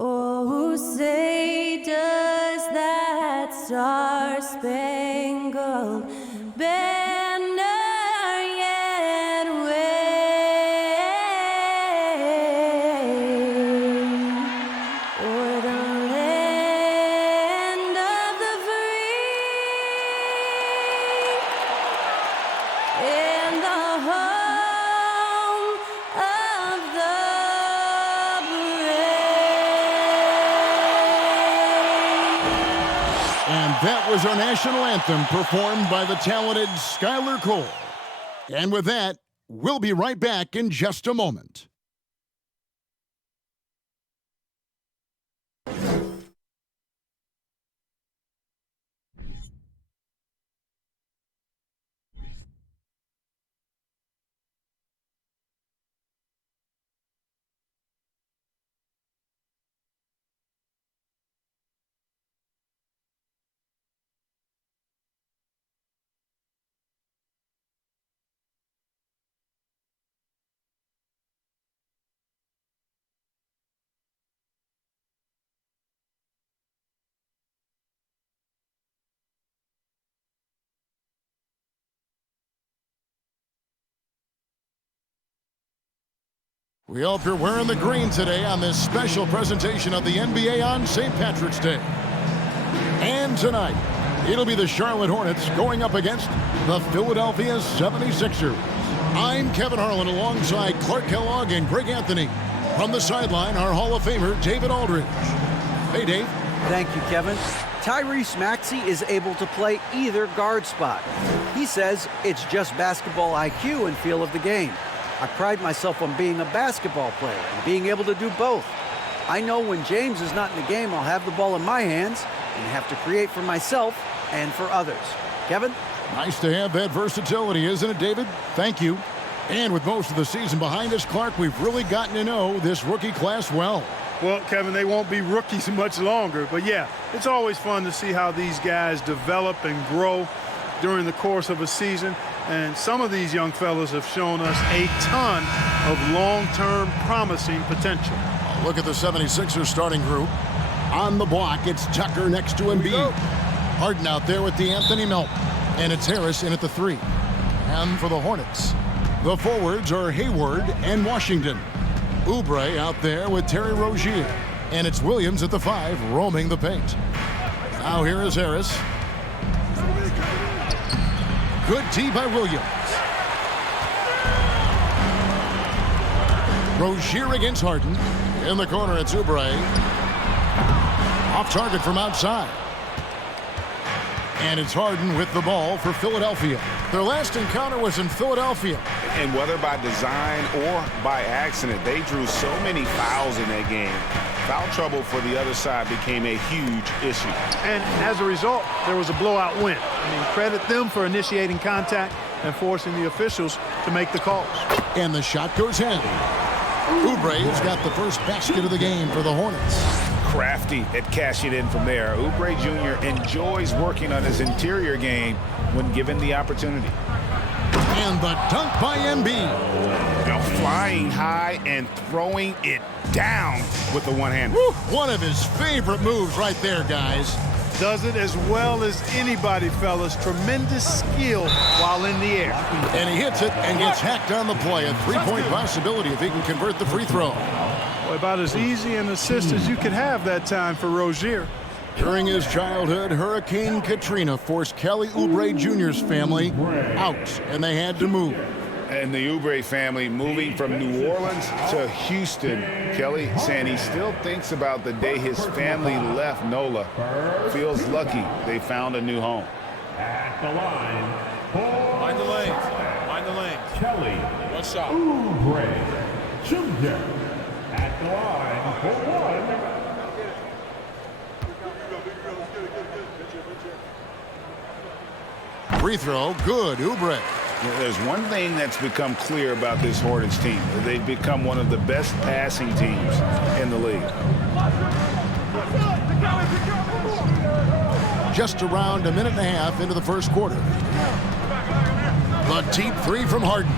Oh, say does that star-spangled banner yet wave o'er the land of the free and the home of the That was our national anthem performed by the talented Skylar Cole. And with that, we'll be right back in just a moment. We hope you're wearing the green today on this special presentation of the NBA on St. Patrick's Day. And tonight, it'll be the Charlotte Hornets going up against the Philadelphia 76ers. I'm Kevin Harlan alongside Clark Kellogg and Greg Anthony. From the sideline, our Hall of Famer, David Aldridge. Hey, Dave. Thank you, Kevin. Tyrese Maxey is able to play either guard spot. He says it's just basketball IQ and feel of the game. I pride myself on being a basketball player and being able to do both. I know when James is not in the game, I'll have the ball in my hands and have to create for myself and for others. Kevin? Nice to have that versatility, isn't it, David? Thank you. And with most of the season behind us, Clark, we've really gotten to know this rookie class well. Well, Kevin, they won't be rookies much longer. But, yeah, it's always fun to see how these guys develop and grow during the course of a season. And some of these young fellas have shown us a ton of long-term promising potential. Look at the 76ers starting group. On the block, it's Tucker next to Embiid. Harden out there with DeAnthony Melton. And it's Harris in at the 3. And for the Hornets, the forwards are Hayward and Washington. Oubre out there with Terry Rozier. And it's Williams at the 5, roaming the paint. Now here is Harris. Good tee by Williams. Rozier against Harden. In the corner, it's Oubre. Off target from outside. And it's Harden with the ball for Philadelphia. Their last encounter was in Philadelphia. And whether by design or by accident, they drew so many fouls in that game. Foul trouble for the other side became a huge issue. And as a result, there was a blowout win. I mean, credit them for initiating contact and forcing the officials to make the calls. And the shot goes in. Oubre has got the first basket of the game for the Hornets. Crafty at cashing in from there. Oubre Jr. enjoys working on his interior game when given the opportunity. And the dunk by Embiid. Now flying high and throwing it down with the one hand. One of his favorite moves right there, guys. Does it as well as anybody, fellas. Tremendous skill while in the air. And he hits it and gets hacked on the play. A three-point possibility if he can convert the free throw. Well, about as easy an assist as you could have that time for Rozier. During his childhood, Hurricane Katrina forced Kelly Oubre Jr.'s family out, and they had to move. And the Oubre family moving from New Orleans to Houston. Kelly saying he still thinks about the day his family left NOLA. Feels lucky they found a new home. At the line, Mind the lanes. Mind the lanes. Kelly One shot. Oubre Jr. At the line for one. Free throw, good, Oubre. There's one thing that's become clear about this Hornets team. They've become one of the best passing teams in the league. Just around a minute and a half into the first quarter. The deep 3 from Harden.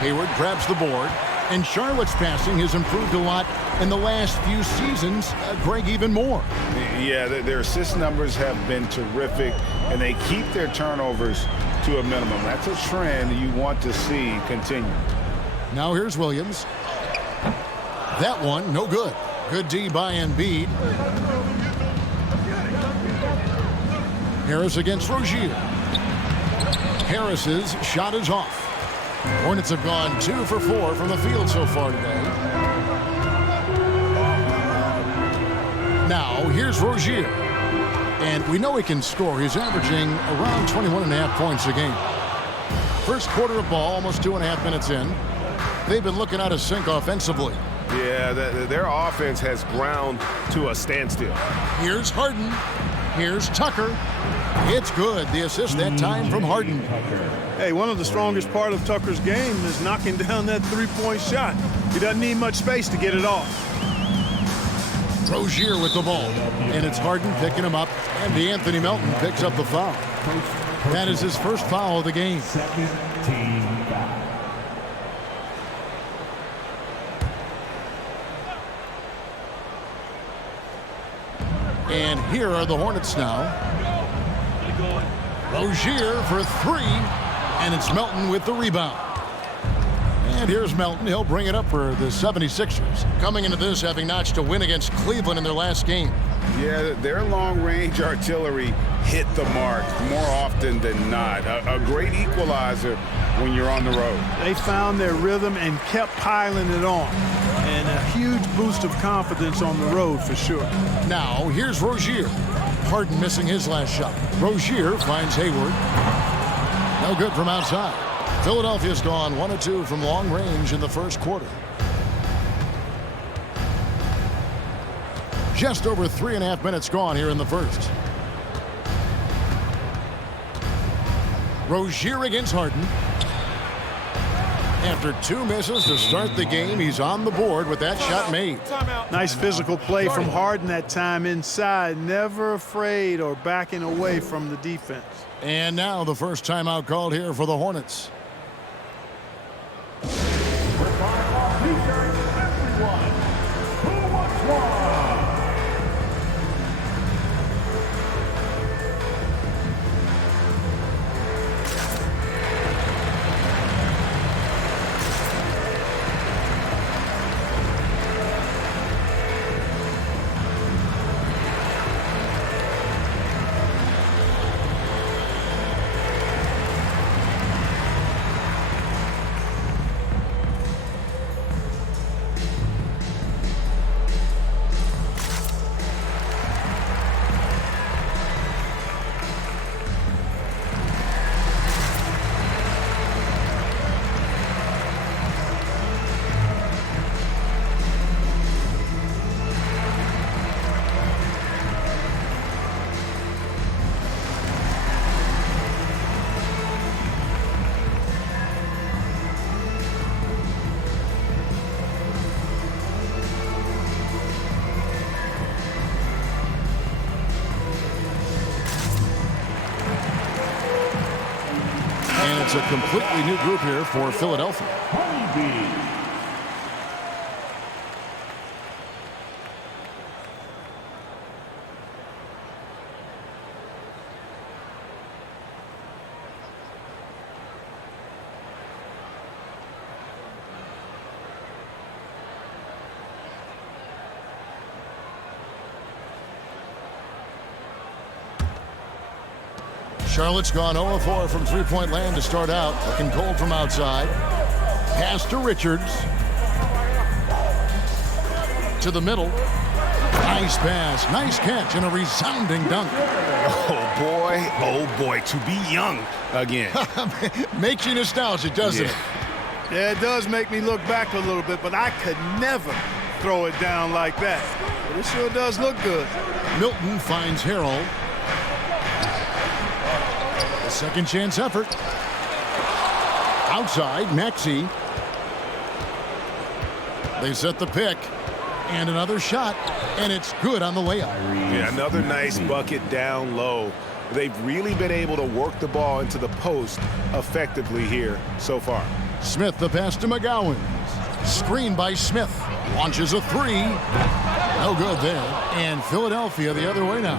Hayward grabs the board. And Charlotte's passing has improved a lot in the last few seasons. Greg, even more. Yeah, their assist numbers have been terrific, and they keep their turnovers to a minimum. That's a trend you want to see continue. Now here's Williams. That one, no good. Good D by Embiid. Harris against Rozier. Harris's shot is off. Hornets have gone 2 for 4 from the field so far today. Now here's Rozier. And we know he can score. He's averaging around 21.5 points a game. First quarter of ball, almost 2.5 minutes in. They've been looking out of sync offensively. Yeah, their offense has ground to a standstill. Here's Harden. Here's Tucker. It's good. The assist that time from Harden. Hey, one of the strongest part of Tucker's game is knocking down that three-point shot. He doesn't need much space to get it off. Rozier with the ball. And it's Harden picking him up. And Anthony Melton picks up the foul. That is his first foul of the game. 17 foul. And here are the Hornets now. Rozier for 3. And it's Melton with the rebound. And here's Melton. He'll bring it up for the 76ers. Coming into this, having notched a win against Cleveland in their last game. Yeah, their long-range artillery hit the mark more often than not. A great equalizer when you're on the road. They found their rhythm and kept piling it on. And a huge boost of confidence on the road for sure. Now, here's Rozier. Harden missing his last shot. Rozier finds Hayward. No good from outside. Philadelphia's gone 1 of 2 from long range in the first quarter. Just over 3.5 minutes gone here in the first. Rozier against Harden. After 2 misses to start the game, he's on the board with that shot made. Nice physical play from Harden that time inside. Never afraid or backing away from the defense. And now the first timeout called here for the Hornets. It's a completely new group here for Philadelphia. Charlotte's gone 0-4 from three-point land to start out. Looking cold from outside. Pass to Richards. To the middle. Nice pass. Nice catch and a resounding dunk. Oh boy, to be young again. Makes you nostalgic, doesn't it? Yeah, it does make me look back a little bit, but I could never throw it down like that. But it sure does look good. Milton finds Harrell. A second chance effort. Outside, Maxey. They set the pick. And another shot. And it's good on the layup. Yeah, another nice bucket down low. They've really been able to work the ball into the post effectively here so far. Smith the pass to McGowan. Screen by Smith. Launches a three. No good there. And Philadelphia the other way now.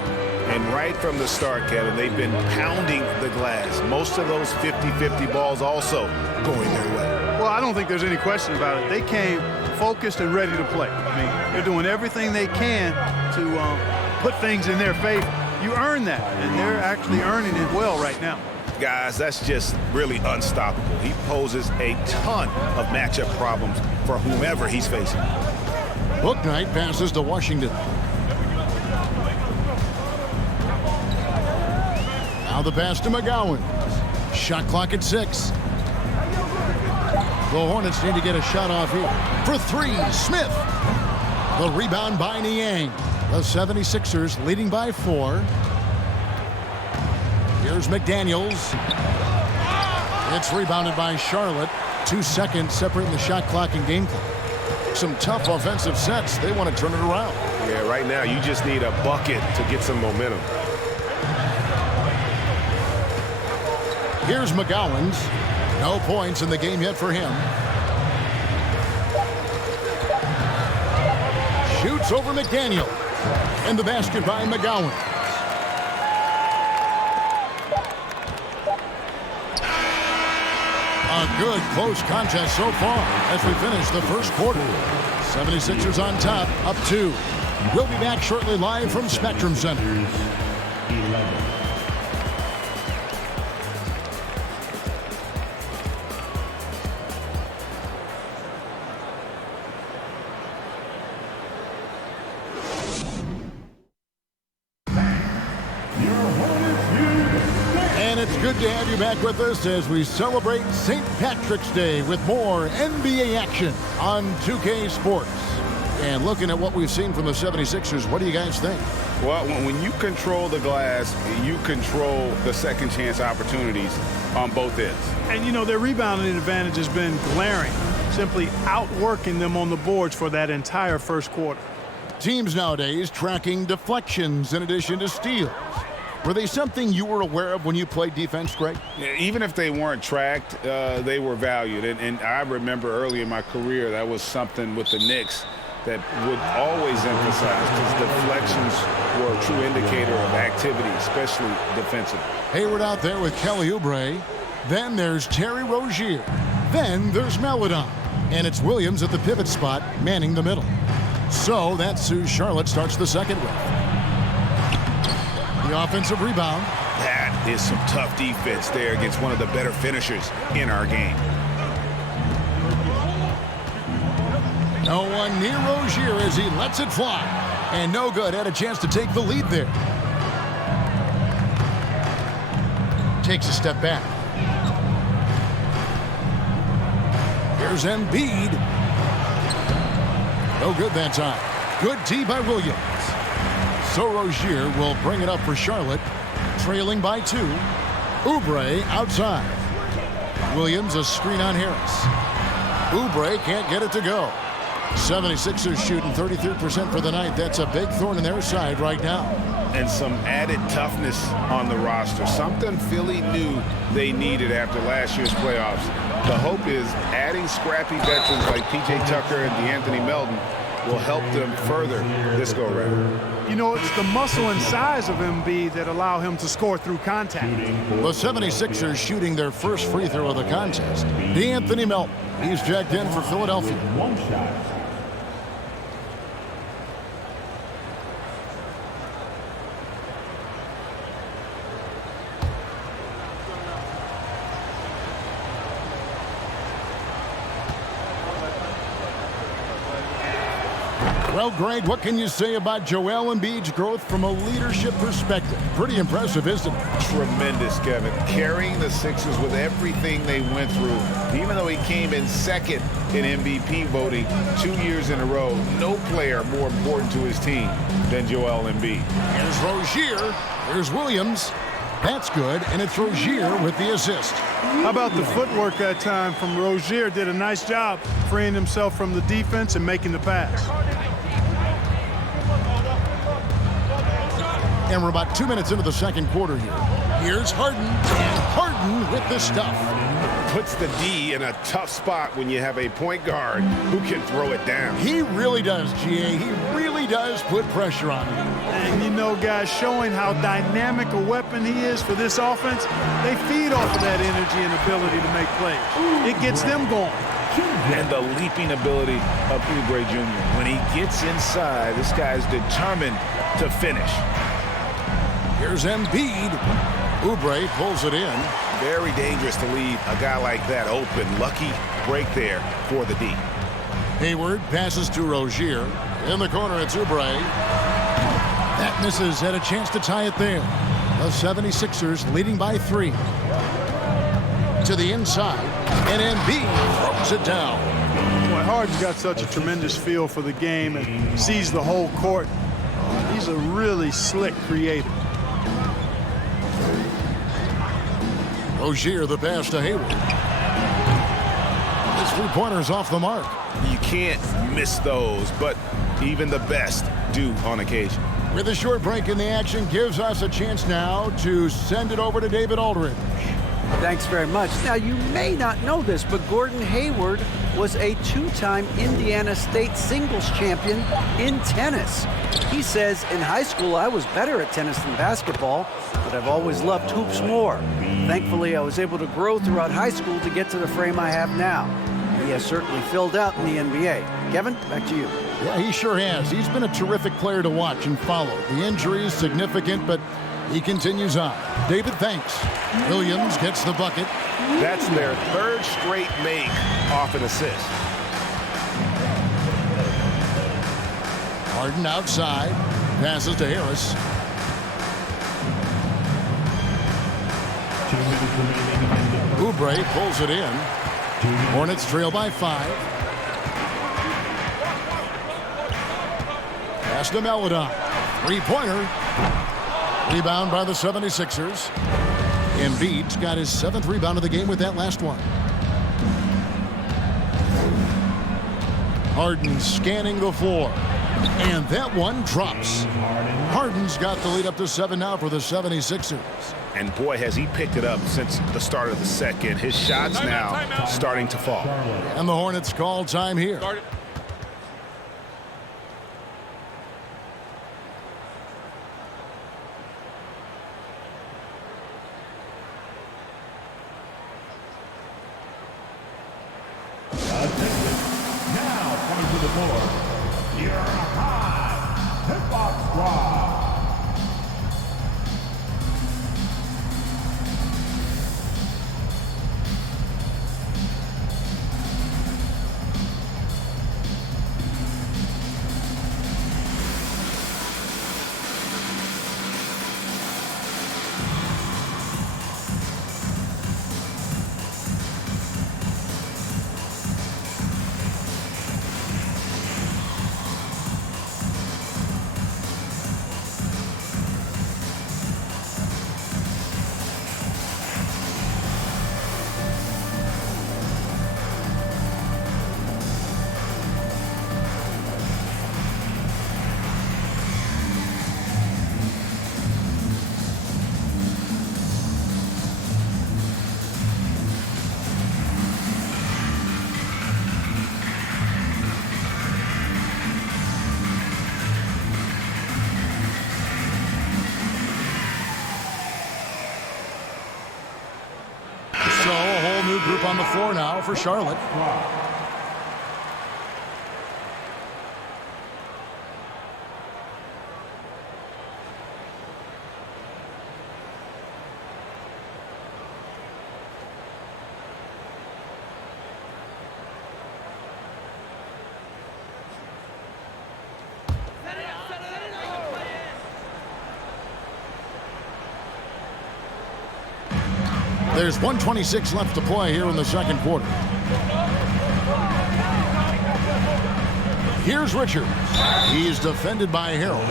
And right from the start, Kevin, they've been pounding the glass. Most of those 50-50 balls also going their way. Well, I don't think there's any question about it. They came focused and ready to play. I mean, they're doing everything they can to put things in their favor. You earn that, and they're actually earning it well right now. Guys, that's just really unstoppable. He poses a ton of matchup problems for whomever he's facing. Bouknight passes to Washington. Now the pass to McGowan. Shot clock at 6. The Hornets need to get a shot off here. For 3, Smith. The rebound by Niang. The 76ers leading by 4. Here's McDaniels. It's rebounded by Charlotte. 2 seconds separating the shot clock and game clock. Some tough offensive sets. They want to turn it around. Yeah, right now you just need a bucket to get some momentum. Here's McGowan's. No points in the game yet for him. Shoots over McDaniel. And the basket by McGowan. A good close contest so far as we finish the first quarter. 76ers on top, up 2. We'll be back shortly live from Spectrum Center. 11. Good to have you back with us as we celebrate St. Patrick's Day with more NBA action on 2K Sports. And looking at what we've seen from the 76ers, what do you guys think? Well, when you control the glass, you control the second chance opportunities on both ends. And, you know, their rebounding advantage has been glaring, simply outworking them on the boards for that entire first quarter. Teams nowadays tracking deflections in addition to steals. Were they something you were aware of when you played defense, Greg? Yeah, even if they weren't tracked, they were valued. And I remember early in my career, that was something with the Knicks that would always emphasize, because deflections were a true indicator of activity, especially defensively. Hayward out there with Kelly Oubre. Then there's Terry Rozier. Then there's Maledon. And it's Williams at the pivot spot, manning the middle. So that's who Charlotte starts the second with. The offensive rebound. That is some tough defense there against one of the better finishers in our game. No one near Rozier as he lets it fly. And no good. Had a chance to take the lead there. Takes a step back. Here's Embiid. No good that time. Good D by Williams. So Rozier will bring it up for Charlotte, trailing by 2. Oubre outside. Williams a screen on Harris. Oubre can't get it to go. 76ers shooting 33% for the night. That's a big thorn in their side right now. And some added toughness on the roster. Something Philly knew they needed after last year's playoffs. The hope is adding scrappy veterans like P.J. Tucker and DeAnthony Melton will help them further this go-around. You know, it's the muscle and size of Embiid that allow him to score through contact. The 76ers shooting their first free throw of the contest. DeAnthony Melton. He's jacked in for Philadelphia. One shot. Well, Greg, what can you say about Joel Embiid's growth from a leadership perspective? Pretty impressive, isn't it? Tremendous, Kevin. Carrying the Sixers with everything they went through. Even though he came in second in MVP voting 2 years in a row, no player more important to his team than Joel Embiid. Here's Rozier. Here's Williams. That's good, and it's Rozier with the assist. How about the footwork that time from Rozier? Did a nice job freeing himself from the defense and making the pass. And we're about 2 minutes into the second quarter here. Here's Harden, and Harden with the stuff. Puts the D in a tough spot when you have a point guard who can throw it down. He really does, GA. He really does put pressure on him. And you know, guys, showing how dynamic a weapon he is for this offense, they feed off of that energy and ability to make plays. It gets them going. And the leaping ability of Oubre Jr. When he gets inside, this guy's determined to finish. Here's Embiid. Oubre pulls it in. Very dangerous to leave a guy like that open. Lucky break there for the D. Hayward passes to Rozier. In the corner, it's Oubre. That misses. Had a chance to tie it there. The 76ers leading by 3. To the inside, and Embiid throws it down. Boy, Harden's got such a tremendous feel for the game and sees the whole court. He's a really slick creator. Rozier, the pass to Hayward. His three-pointer's off the mark. You can't miss those, but even the best do on occasion. With a short break in the action, gives us a chance now to send it over to David Aldridge. Thanks very much. Now, you may not know this, but Gordon Hayward was a 2-time Indiana State singles champion in tennis. He says, in high school, I was better at tennis than basketball, but I've always loved hoops more. Thankfully, I was able to grow throughout high school to get to the frame I have now. He has certainly filled out in the NBA. Kevin, back to you. Yeah, he sure has. He's been a terrific player to watch and follow. The injury is significant, but he continues on. David, thanks. Williams gets the bucket. That's their third straight make off an assist. Harden outside. Passes to Harris. Oubre pulls it in. Hornets trail by 5. Pass to Meladon. Three-pointer. Rebound by the 76ers. Embiid's got his 7th rebound of the game with that last one. Harden scanning the floor. And that one drops. Harden's got the lead up to 7 now for the 76ers. And boy, has he picked it up since the start of the second. His shots now starting to fall. And the Hornets call time here. Now coming to the floor, your high hip-hop squad. So a whole new group on the floor now for Charlotte. There's 1:26 left to play here in the second quarter. Here's Richards. He's defended by Harrell.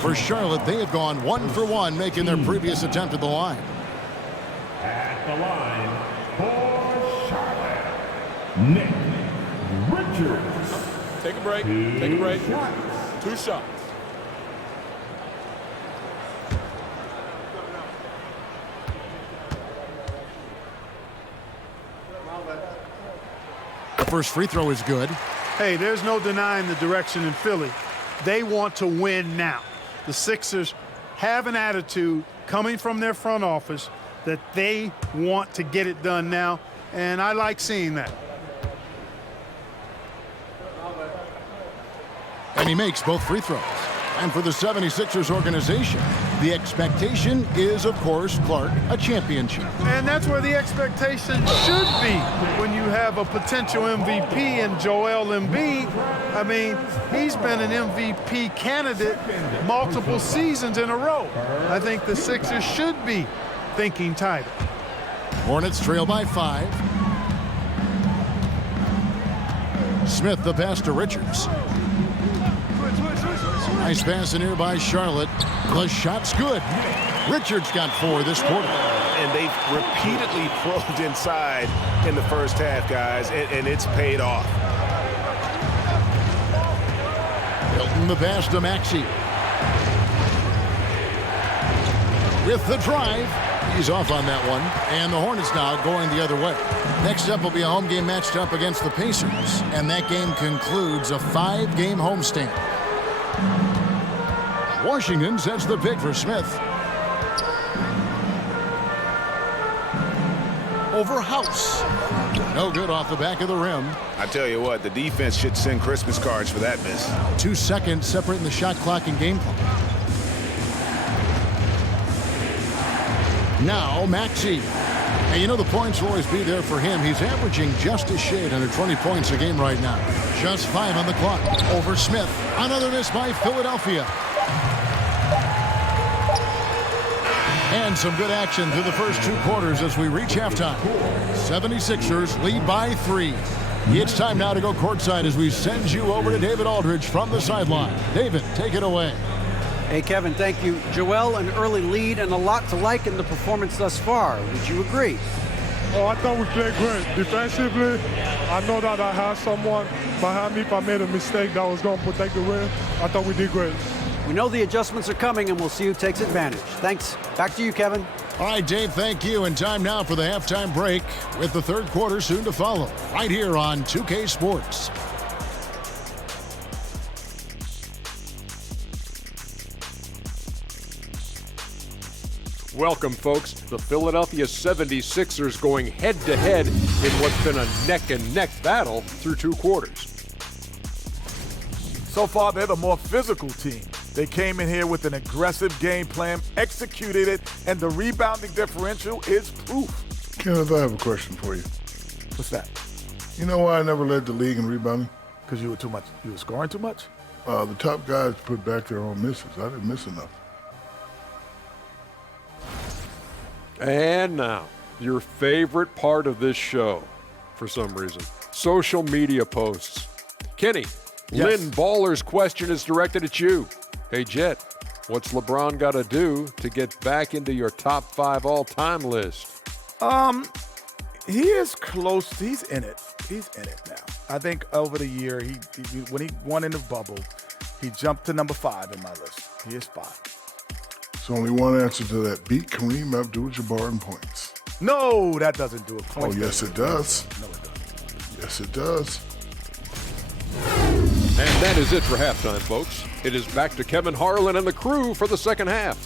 For Charlotte, they have gone 1 for 1, making their previous attempt at the line. At the line for Charlotte, Nick Richards. Take a break. Take a break. 2 shots. The first free throw is good. Hey, there's no denying the direction in Philly. They want to win now. The Sixers have an attitude coming from their front office that they want to get it done now, and I like seeing that. And he makes both free throws. And for the 76ers organization, the expectation is, of course, Clark, a championship. And that's where the expectation should be when you have a potential MVP in Joel Embiid. I mean, he's been an MVP candidate multiple seasons in a row. I think the Sixers should be thinking title. Hornets trail by 5. Smith the pass to Richards. Nice pass in here by Charlotte. The shot's good. Richards got 4 this quarter. And they've repeatedly probed inside in the first half, guys, and it's paid off. Hilton the pass to Maxey. With the drive. He's off on that one. And the Hornets now going the other way. Next up will be a home game matched up against the Pacers. And that game concludes a 5-game homestand. Washington sets the pick for Smith. Over House. No good off the back of the rim. I tell you what, the defense should send Christmas cards for that miss. 2 seconds separating the shot clock and game clock. Now Maxey. And you know the points will always be there for him. He's averaging just a shade under 20 points a game right now. Just 5 on the clock. Over Smith. Another miss by Philadelphia. And some good action through the first 2 quarters as we reach halftime. 76ers lead by 3. It's time now to go courtside as we send you over to David Aldridge from the sideline. David, take it away. Hey, Kevin, thank you. Joel, an early lead and a lot to like in the performance thus far. Would you agree? Oh, I thought we played great. Defensively, I know that I had someone behind me if I made a mistake that was going to protect the rim. I thought we did great. We know the adjustments are coming, and we'll see who takes advantage. Thanks. Back to you, Kevin. All right, Dave, thank you. And time now for the halftime break with the third quarter soon to follow right here on 2K Sports. Welcome, folks. The Philadelphia 76ers going head-to-head in what's been a neck-and-neck battle through 2 quarters. So far, they're the more physical team. They came in here with an aggressive game plan, executed it, and the rebounding differential is proof. Kenneth, I have a question for you. What's that? You know why I never led the league in rebounding? Because you were scoring too much? The top guys put back their own misses. I didn't miss enough. And now, your favorite part of this show, for some reason, social media posts. Kenny, Yes. Lynn Baller's question is directed at you. Hey, Jet, what's LeBron got to do to get back into your top 5 all-time list? He is close. He's in it. He's in it now. I think over the year, he when he won in the bubble, he jumped to number 5 in my list. He is 5. There's only one answer to that. Beat Kareem Abdul-Jabbar in points. No, that doesn't do it. Oh, yes, it does. No, it doesn't. Yes, it does. And that is it for halftime, folks. It is back to Kevin Harlan and the crew for the second half.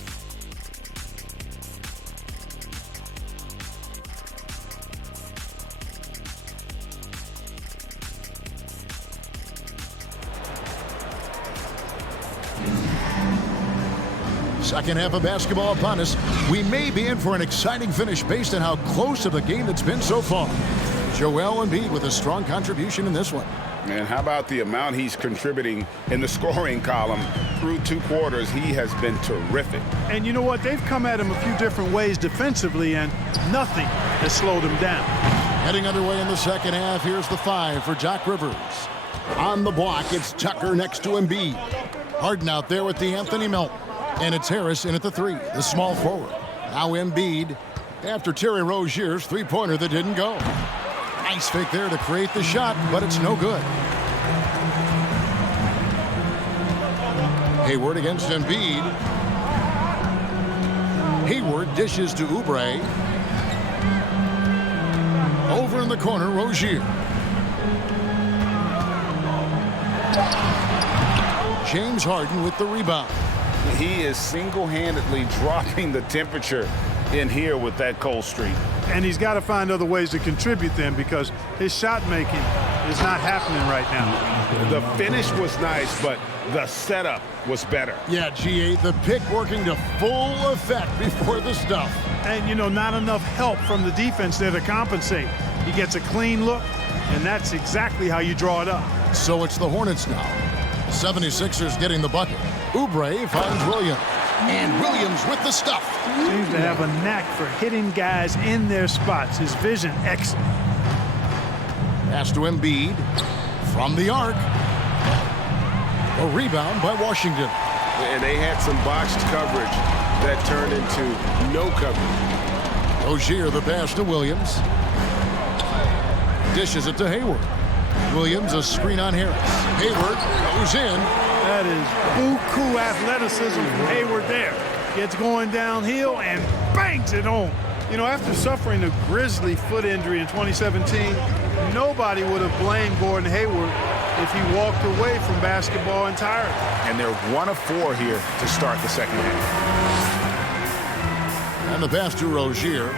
Second half of basketball upon us. We may be in for an exciting finish based on how close of a game it's been so far. Joel Embiid with a strong contribution in this one. And how about the amount he's contributing in the scoring column through 2 quarters? He has been terrific. And you know what? They've come at him a few different ways defensively, and nothing has slowed him down. Heading underway in the second half, here's the 5 for Doc Rivers. On the block, it's Tucker next to Embiid. Harden out there with the Anthony Melton. And it's Harris in at the 3, the small forward. Now Embiid after Terry Rozier's three-pointer that didn't go. Nice fake there to create the shot, but it's no good. Hayward against Embiid. Hayward dishes to Oubre. Over in the corner, Rozier. James Harden with the rebound. He is single-handedly dropping the temperature in here with that cold streak. And he's got to find other ways to contribute then, because his shot making is not happening right now. The finish was nice, but the setup was better. Yeah, G8, the pick working to full effect before the stuff. And, you know, not enough help from the defense there to compensate. He gets a clean look, and that's exactly how you draw it up. So it's the Hornets now. 76ers getting the bucket. Oubre finds Williams. And Williams with the stuff. Seems to have a knack for hitting guys in their spots. His vision excellent. Pass to Embiid from the arc. A rebound by Washington. And they had some botched coverage that turned into no coverage. Rozier the pass to Williams. Dishes it to Hayward. Williams a screen on Harris. Hayward goes in. That is buku athleticism from Hayward there. Gets going downhill and bangs it home. You know, after suffering a grisly foot injury in 2017, nobody would have blamed Gordon Hayward if he walked away from basketball entirely. And they're 1 of 4 here to start the second half. And the pass to Rozier.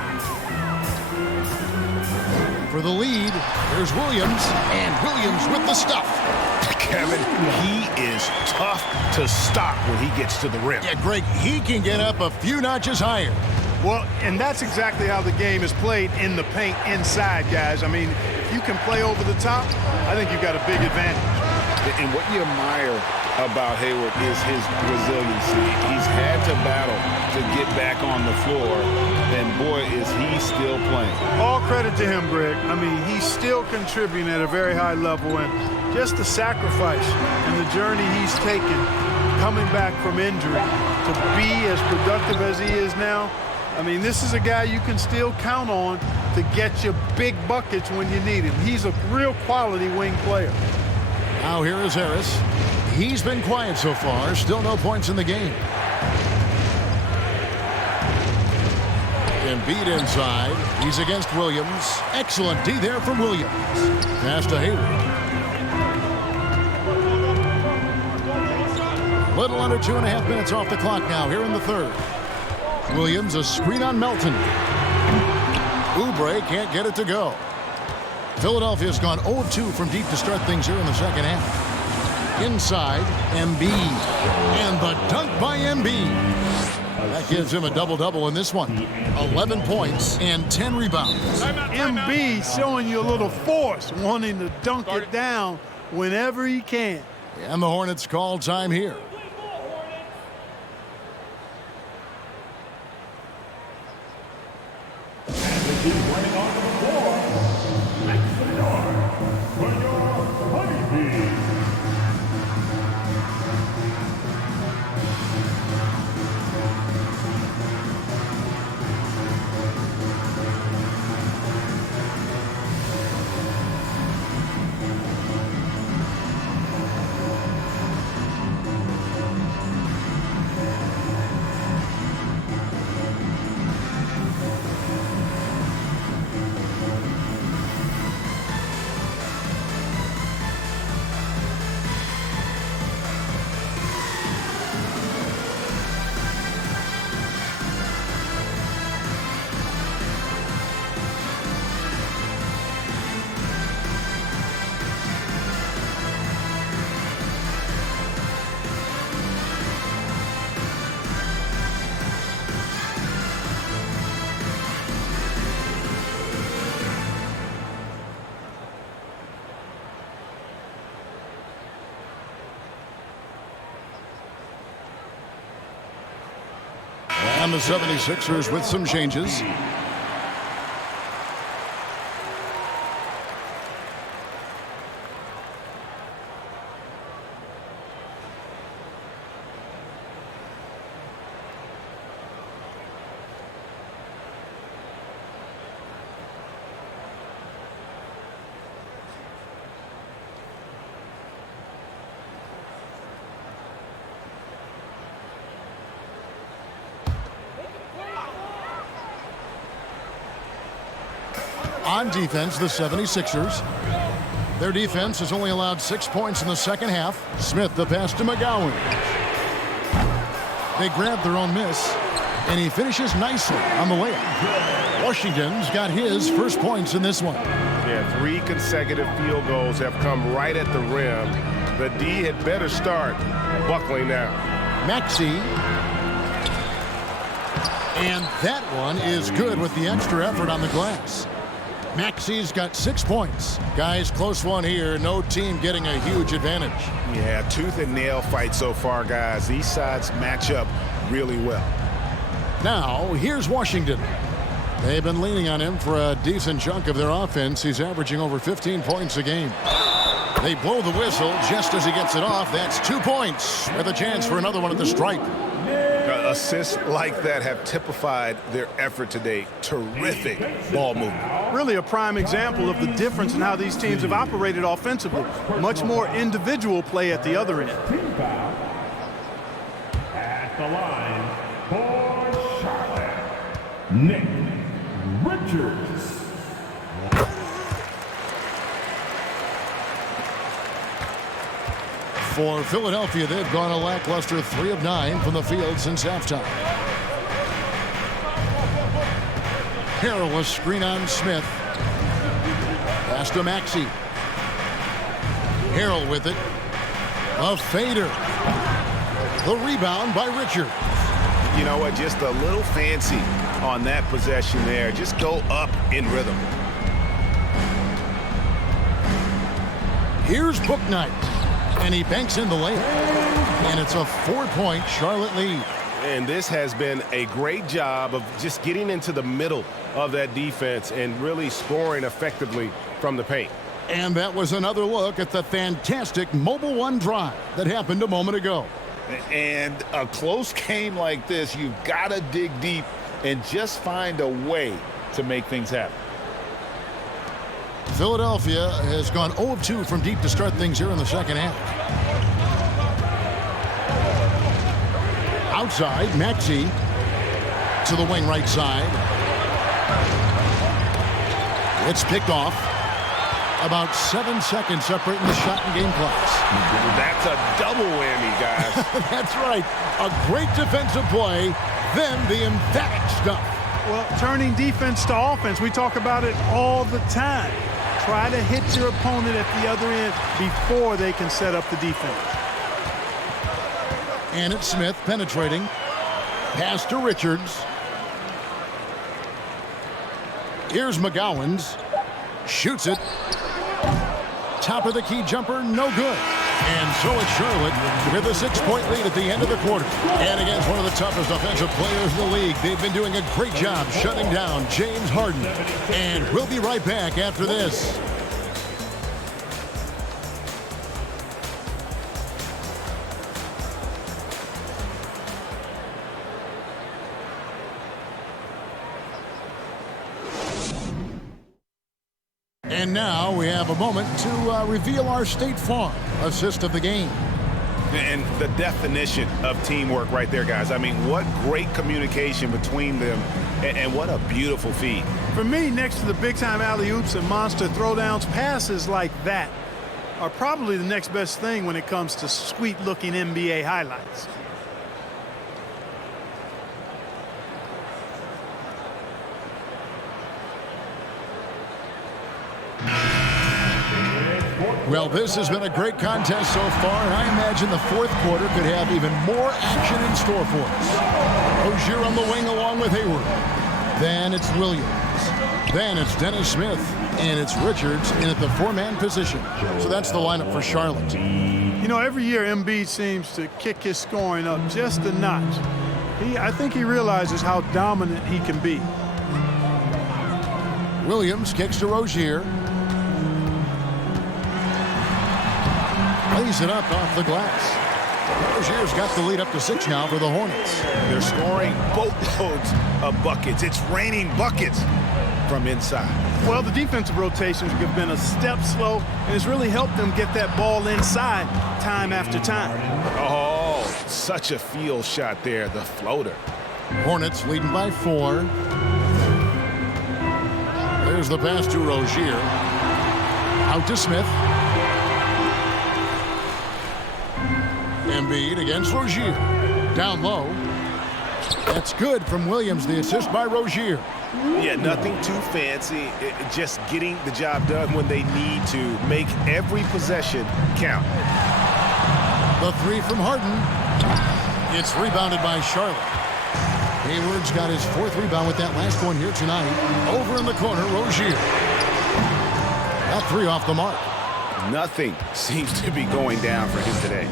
For the lead, there's Williams, and Williams with the stuff. Kevin, he is tough to stop when he gets to the rim. Yeah, Greg, he can get up a few notches higher. Well, and that's exactly how the game is played in the paint inside, guys. I mean, if you can play over the top, I think you've got a big advantage. And what you admire about Hayward is his resiliency. He's had to battle to get back on the floor, and boy, is he still playing. All credit to him, Greg. I mean, he's still contributing at a very high level, and just the sacrifice and the journey he's taken coming back from injury to be as productive as he is now. I mean, this is a guy you can still count on to get you big buckets when you need him. He's a real quality wing player. Now here is Harris. He's been quiet so far. Still no points in the game. Embiid inside. He's against Williams. Excellent D there from Williams. Pass to Hayward. Little under 2.5 minutes off the clock now here in the third. Williams a screen on Melton. Oubre can't get it to go. Philadelphia's gone 0-2 from deep to start things here in the second half. Inside, Embiid. And the dunk by Embiid. That gives him a double-double in this one. 11 points and 10 rebounds. Embiid showing you a little force, wanting to dunk it down whenever he can. And the Hornets call time here. Running onto the floor, make some noise for your honeybees. And the 76ers with some changes. On defense, the 76ers. Their defense has only allowed 6 points in the second half. Smith the pass to McGowan. They grab their own miss, and he finishes nicely on the layup. Washington's got his first points in this one. Yeah, 3 consecutive field goals have come right at the rim. The D had better start buckling now. Maxey. And that one is good with the extra effort on the glass. Maxey's got 6 points. Guys, close one here. No team getting a huge advantage. Yeah, tooth and nail fight so far, guys. These sides match up really well. Now, here's Washington. They've been leaning on him for a decent chunk of their offense. He's averaging over 15 points a game. They blow the whistle just as he gets it off. That's 2 points with a chance for another one at the stripe. Assists like that have typified their effort today. Terrific ball movement. Really a prime example of the difference in how these teams have operated offensively. Much more individual play at the other end. At the line for Charlotte, Nick Richards. For Philadelphia, they've gone a lackluster 3 of 9 from the field since halftime. Perilous screen on Smith. Pass to Maxey. Harrell with it. A fader. The rebound by Richard. You know what? Just a little fancy on that possession there. Just go up in rhythm. Here's Bouknight. And he banks in the layup. And it's a 4-point Charlotte lead. And this has been a great job of just getting into the middle of that defense and really scoring effectively from the paint. And that was another look at the fantastic Mobile One drive that happened a moment ago. And a close game like this, you've got to dig deep and just find a way to make things happen. Philadelphia has gone 0 of 2 from deep to start things here in the second half. Outside, Maxey to the wing right side. It's picked off. About 7 seconds separating the shot and game clocks. That's a double whammy, guys. That's right. A great defensive play, then the emphatic stuff. Well, turning defense to offense, we talk about it all the time. Try to hit your opponent at the other end before they can set up the defense. And it's Smith penetrating. Pass to Richards. Here's McGowan's. Shoots it. Top of the key jumper, no good. And so it's Charlotte with a 6-point lead at the end of the quarter. And against one of the toughest offensive players in the league, they've been doing a great job shutting down James Harden. And we'll be right back after this. And now we have a moment to reveal our State Farm assist of the game. And the definition of teamwork right there, guys. I mean, what great communication between them, and what a beautiful feed. For me, next to the big-time alley-oops and monster throwdowns, passes like that are probably the next best thing when it comes to sweet-looking NBA highlights. Well, this has been a great contest so far, and I imagine the fourth quarter could have even more action in store for us. Rozier on the wing along with Hayward. Then it's Williams. Then it's Dennis Smith. And it's Richards in at the 4-man position. So that's the lineup for Charlotte. You know, every year Embiid seems to kick his scoring up just a notch. I think he realizes how dominant he can be. Williams kicks to Rozier. Lays it up off the glass. Rozier's got the lead up to 6 now for the Hornets. They're scoring boatloads of buckets. It's raining buckets from inside. Well, the defensive rotations have been a step slow, and it's really helped them get that ball inside time after time. Oh, such a field shot there, the floater. Hornets leading by 4. There's the pass to Rozier. Out to Smith. Embiid against Rozier. Down low. That's good from Williams, the assist by Rozier. Yeah, nothing too fancy. Just getting the job done when they need to. Make every possession count. The three from Harden. It's rebounded by Charlotte. Hayward's got his fourth rebound with that last one here tonight. Over in the corner, Rozier. That three off the mark. Nothing seems to be going down for him today.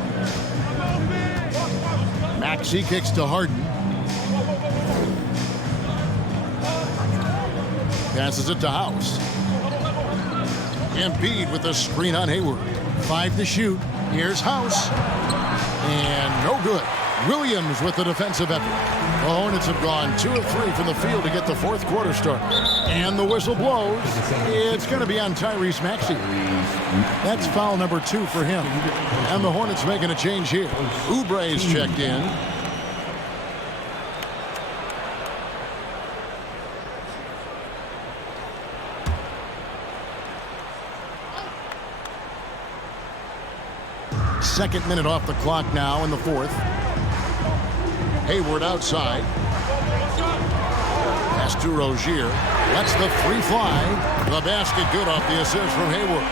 Maxey kicks to Harden. Passes it to House. Embiid with a screen on Hayward. 5 to shoot. Here's House. And no good. Williams with the defensive effort. The Hornets have gone 2 of 3 from the field to get the fourth quarter started. And the whistle blows. It's going to be on Tyrese Maxey. That's foul number 2 for him. And the Hornets making a change here. Oubre's checked in. Second minute off the clock now in the fourth. Hayward outside. Pass to Rozier. Lets the three fly. The basket good off the assist from Hayward.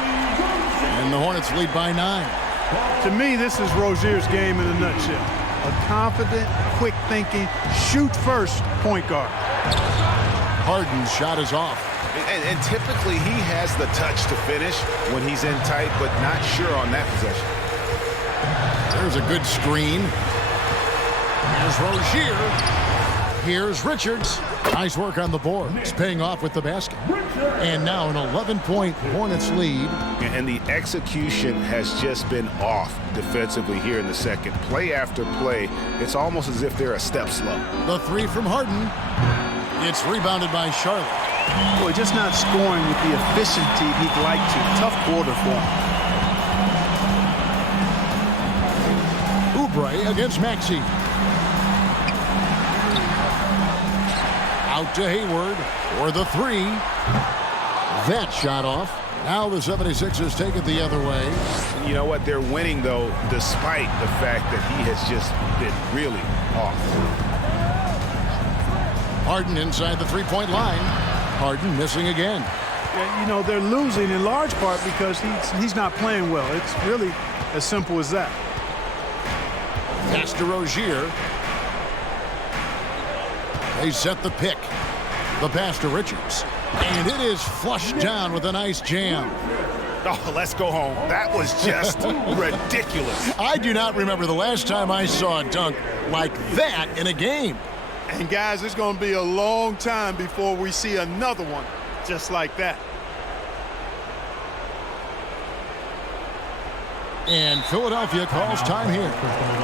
And the Hornets lead by 9. To me, this is Rozier's game in a nutshell. A confident, quick-thinking, shoot-first point guard. Harden's shot is off. And typically he has the touch to finish when he's in tight, but not sure on that possession. There's a good screen. Here's Rozier. Here's Richards. Nice work on the board. It's paying off with the basket. And now an 11-point Hornets lead. And the execution has just been off defensively here in the second. Play after play, it's almost as if they're a step slow. The three from Harden. It's rebounded by Charlotte. Boy, just not scoring with the efficiency he'd like to. Tough quarter for him. Oubre against Maxey. Out to Hayward for the three. That shot off. Now the 76ers take it the other way. You know what? They're winning, though, despite the fact that he has just been really off. Harden inside the three-point line. Harden missing again. Yeah, you know, they're losing in large part because he's not playing well. It's really as simple as that. Pass to Rozier. They set the pick. The pass to Richards. And it is flushed down with a nice jam. Oh, let's go home. That was just ridiculous. I do not remember the last time I saw a dunk like that in a game. And guys, it's going to be a long time before we see another one just like that. And Philadelphia calls time here.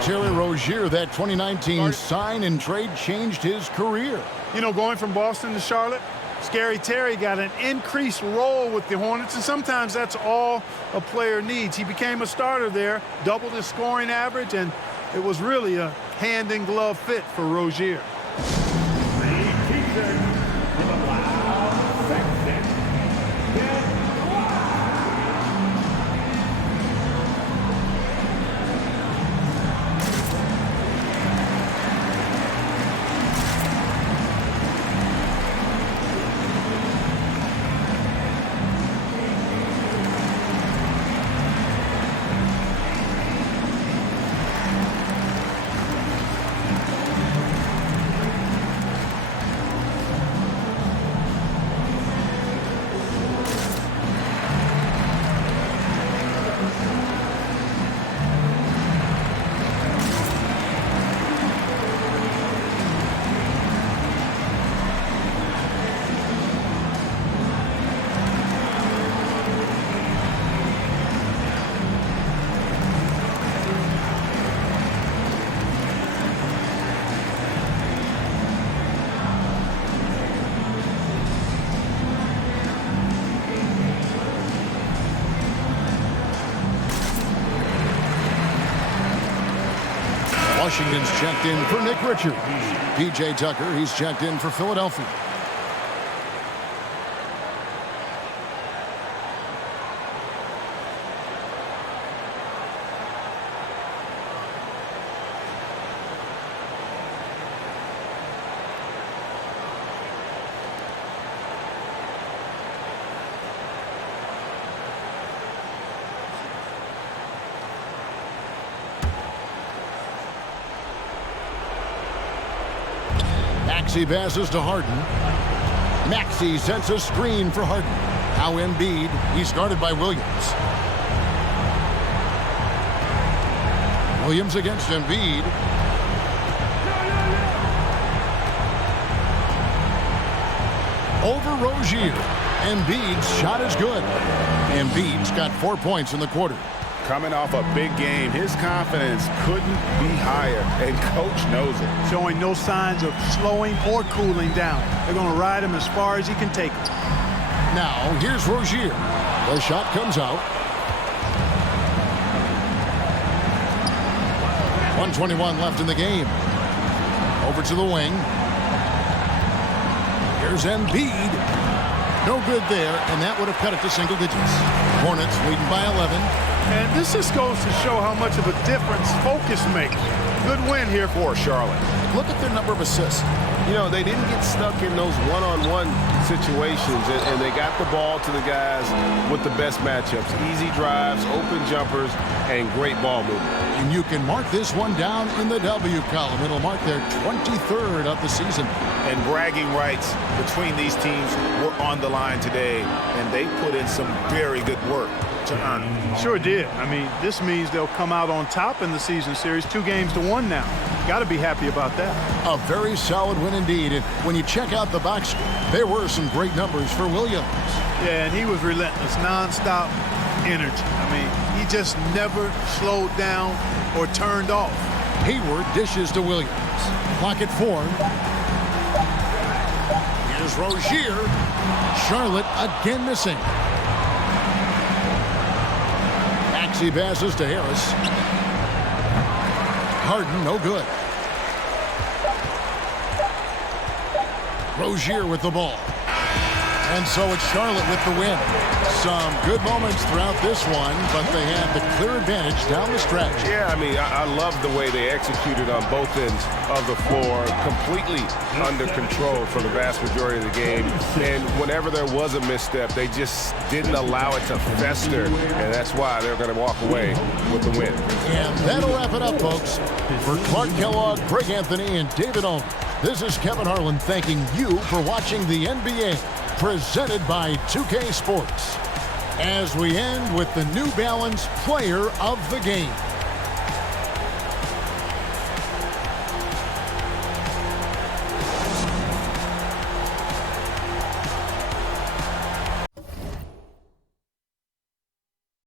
Terry Rozier, that 2019 sign and trade changed his career. You know, going from Boston to Charlotte, Scary Terry got an increased role with the Hornets, and sometimes that's all a player needs. He became a starter there, doubled his scoring average, and it was really a hand-in-glove fit for Rozier. Washington's checked in for Nick Richards. P.J. Tucker, he's checked in for Philadelphia. Maxey passes to Harden. Maxey sends a screen for Harden. Now Embiid. He's guarded by Williams. Williams against Embiid. Over Rozier. Embiid's shot is good. Embiid's got 4 points in the quarter. Coming off a big game, his confidence couldn't be higher, and coach knows it. Showing no signs of slowing or cooling down. They're going to ride him as far as he can take it. Now, here's Rozier. The shot comes out. 1:21 left in the game. Over to the wing. Here's Embiid. No good there, and that would have cut it to single digits. Hornets leading by 11. And this just goes to show how much of a difference focus makes. Good win here for Charlotte. Look at their number of assists. You know, they didn't get stuck in those one-on-one situations, and they got the ball to the guys with the best matchups. Easy drives, open jumpers, and great ball movement. And you can mark this one down in the W column. It'll mark their 23rd of the season. And bragging rights between these teams were on the line today, and they put in some very good work to earn it. Sure did. I mean, this means they'll come out on top in the season series, 2-1 now. Got to be happy about that. A very solid win indeed. And when you check out the box score, there were some great numbers for Williams. Yeah, and he was relentless, nonstop energy. I mean, he just never slowed down or turned off. Hayward dishes to Williams. Clock at 4. Here's Rozier. Charlotte again missing. Maxey passes to Harris. Harden, no good. Rozier with the ball. And so it's Charlotte with the win. Some good moments throughout this one, but they had the clear advantage down the stretch. Yeah, I mean, I love the way they executed on both ends of the floor, completely under control for the vast majority of the game. And whenever there was a misstep, they just didn't allow it to fester, and that's why they're going to walk away with the win. And that'll wrap it up, folks. For Clark Kellogg, Greg Anthony, and David Owen, this is Kevin Harlan thanking you for watching the NBA, presented by 2K Sports. As we end with the New Balance Player of the Game.